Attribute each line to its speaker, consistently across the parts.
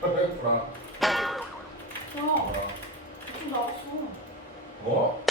Speaker 1: 그래. 야좀 나왔어
Speaker 2: 뭐?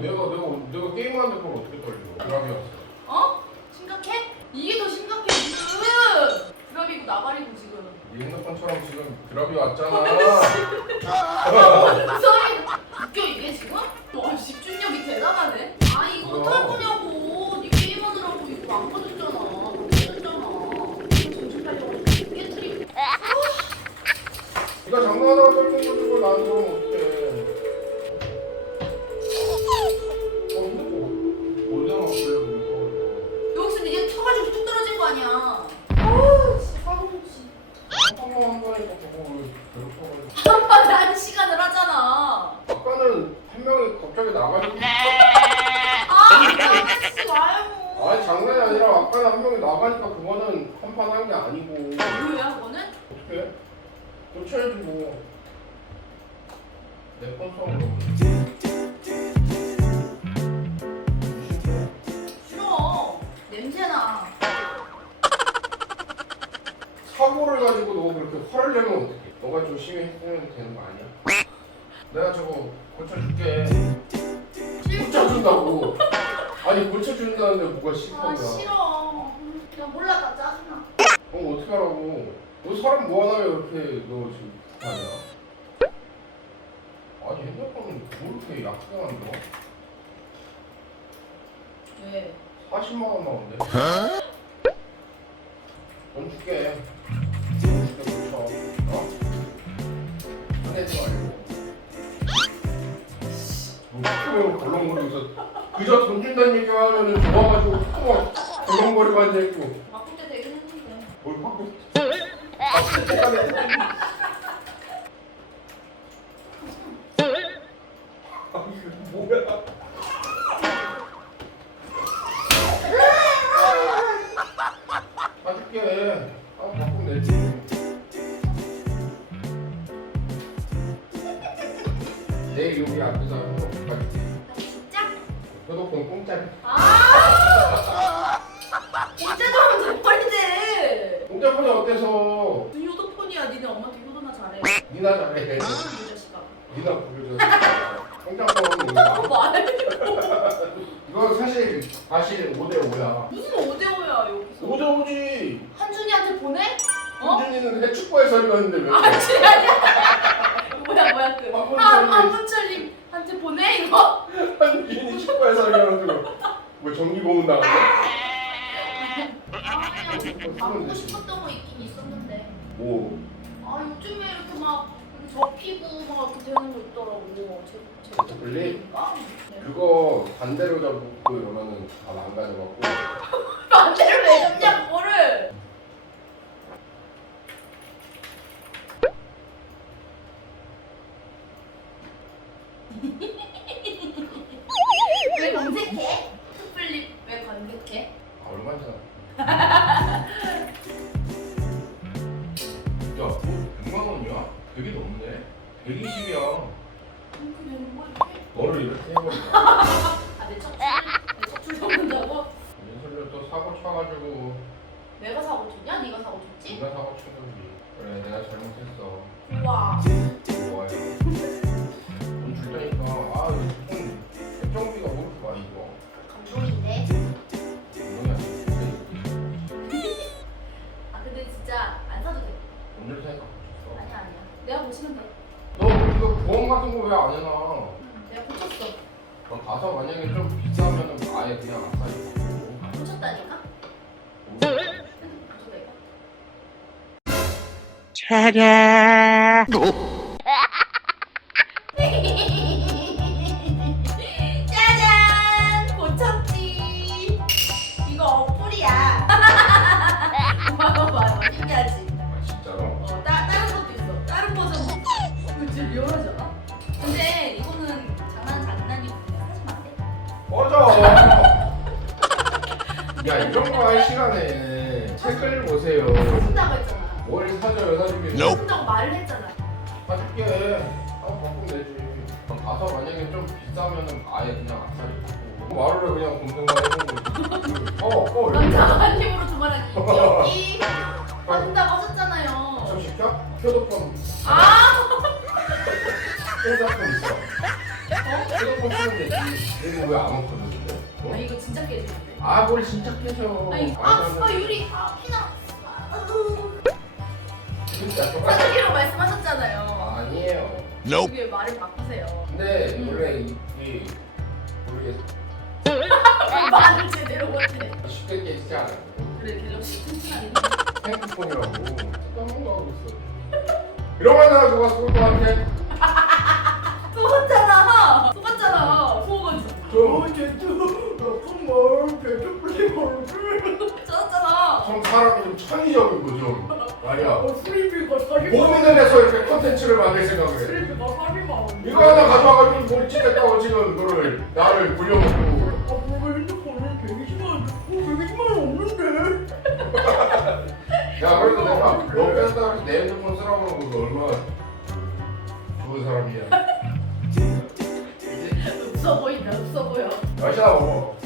Speaker 1: 내가
Speaker 2: 내가 내가 게임하는데 그걸 어떻게 떨려? 드랍이었어.
Speaker 1: 어? 심각해? 이게 더 심각해 지금 드랍이고 나발이고 지금
Speaker 2: 네 핸드폰처럼 지금 드랍이 왔잖아.
Speaker 1: 뭔 소리 웃
Speaker 2: 갑자기 나가지고.
Speaker 1: 아 장난치지 말고
Speaker 2: 아니 장난이 아니라 아까는 한 명이 나가니까 그거는 한판 한 게 아니고.
Speaker 1: 뭐야 그거는?
Speaker 2: 어떻게? 고쳐야지 뭐. 내건 싸움으로.
Speaker 1: 싫어 냄새나
Speaker 2: 사고를 가지고 너가 그렇게 화를 내면 어떡해? 너가 조심히 했으면 되는 거 아니야? 고쳐준다고. 아니 고쳐 준다는데 뭐가 싫은
Speaker 1: 아
Speaker 2: 거야?
Speaker 1: 싫어 그냥 몰라 나 짜증나
Speaker 2: 어 어떻게 하라고? 너 사람 뭐하나 이렇게 너 지금 하냐? 아니 핸드폰은 뭐 이렇게 약하게 만들어?
Speaker 1: 왜?
Speaker 2: 40만 원 나온대. 돈 줄게. 돈 줄게 고쳐. 어? 화내지 말고. 뭐 벌렁거리면서 그저 돈 준다는 얘기만 하면은 좋아가지고 또 벌렁거리고 앉아있고.
Speaker 1: 바꿀 때 되긴 했는데.
Speaker 2: 뭘 바꾸 바꿀 때까지 아 이거 뭐야? 사줄게 어때서.
Speaker 1: 무슨 효도폰이야. 니네 엄마한테 효도나 잘해.
Speaker 2: 니나 잘해.
Speaker 1: 이 자식아
Speaker 2: 니나 부르자
Speaker 1: 말해
Speaker 2: 이거 사실 사실 5대 5야.
Speaker 1: 무슨 5대5야 여기서?
Speaker 2: 5대 5지.
Speaker 1: 한준이한테 보내? 어?
Speaker 2: 현준이는 해축구에서 이러는데 왜
Speaker 1: 아니 아니야 뭐야 뭐야 그.
Speaker 2: 한문철님.
Speaker 1: 한- 한문철님한테 보내 이거?
Speaker 2: 현준이 축구에서 이러는데 뭐 전기 고문 나가
Speaker 1: 바꾸고 싶었던 거 있긴 있었는데
Speaker 2: 뭐
Speaker 1: 아 요즘에 이렇게 막 이렇게 접히고 막 이렇게 되는 거 있더라고 제, 제? 가 네.
Speaker 2: 그거 반대로 잡고 이러면은 다 망가져갖고
Speaker 1: 반대로 왜 접냐 그거를
Speaker 2: 야뭐 100만 원이야? 되게 넘네 120이야
Speaker 1: 이렇게 되는 거 이렇게?
Speaker 2: 너를 이렇게 해버리자
Speaker 1: 아내 척출? 내 척출 접는다고?
Speaker 2: 민설이 또 사고 쳐가지고
Speaker 1: 내가 사고 쳤냐? 네가 사고 쳤지? 쳤지?
Speaker 2: 네가 사고 친 거지. 그래 내가 잘못했어.
Speaker 1: 우와.
Speaker 2: 좋아요. 고쳤어.
Speaker 1: 아니야 아니야. 내가 고치면 돼.
Speaker 2: 너 이거 보험 같은 거 왜 안 해놔?
Speaker 1: 응, 내가 고쳤어.
Speaker 2: 그럼 가서 만약에 좀 비싸면은 아예 그냥 아싸리 받고.
Speaker 1: 고쳤다니까?
Speaker 2: 뭐
Speaker 1: 고쳤다 이거. 짜잔! 어. 근데 이거는 장난 장난이고 그냥 사시면 안 돼.
Speaker 2: 꺼져. 야 이런 거 할 시간에 책을 보세요.
Speaker 1: 사준다고 했잖아.
Speaker 2: 뭘 사줘요 사주기.
Speaker 1: 사준다고 말을 했잖아.
Speaker 2: 사줄게. 한번 바꾸면 되지. 그럼 가서 만약에 좀 비싸면은 아예 그냥 아싸리 받고. 말을 해 그냥 공생만 해보는 거지. 어, 어,
Speaker 1: 남자가
Speaker 2: 이렇게.
Speaker 1: 한 입으로 두 말하기. 여기 사준다고 하셨잖아요.
Speaker 2: 좀 시켜? 휴대폰,
Speaker 1: 아!
Speaker 2: 휴대폰 있어. 휴대폰 쓰면 되지. 이거 왜안 근데?
Speaker 1: 아
Speaker 2: 어?
Speaker 1: 이거 진짜 깨지는데.
Speaker 2: 아, 뭘 진짜 깨져.
Speaker 1: 아니, 아, 아 유리, 아 피나. 아. 사주기로 말씀하셨잖아요.
Speaker 2: 아니에요.
Speaker 1: 그게 말을 바꾸세요.
Speaker 2: 근데
Speaker 1: 음.
Speaker 2: 원래 이.
Speaker 1: 말을 제대로 못해.
Speaker 2: 쉽게 깨지지 않아요.
Speaker 1: 그래, 갤럭시 튼튼하긴
Speaker 2: 핸드폰이라고 잠깐만 가고 있어. 이러면 누가 쏠것 같아? 좀 말이야.
Speaker 1: 프리비가 사리
Speaker 2: 고민을 해서 이렇게 컨텐츠를 만들 생각을 해. 이거 하나 가져와가지고 뭘 찍겠다고 지금 너를 나를 굴려놓고
Speaker 1: 아, 그러면 핸드폰은 120만, 어, 120만 원 없는데.
Speaker 2: 야 그래도 내가 너 뺐다 해서 내 핸드폰 쓰라고 그러고 너 얼마나 좋은 사람이야
Speaker 1: 없어 보인다, 없어 보여.
Speaker 2: 마시나 먹어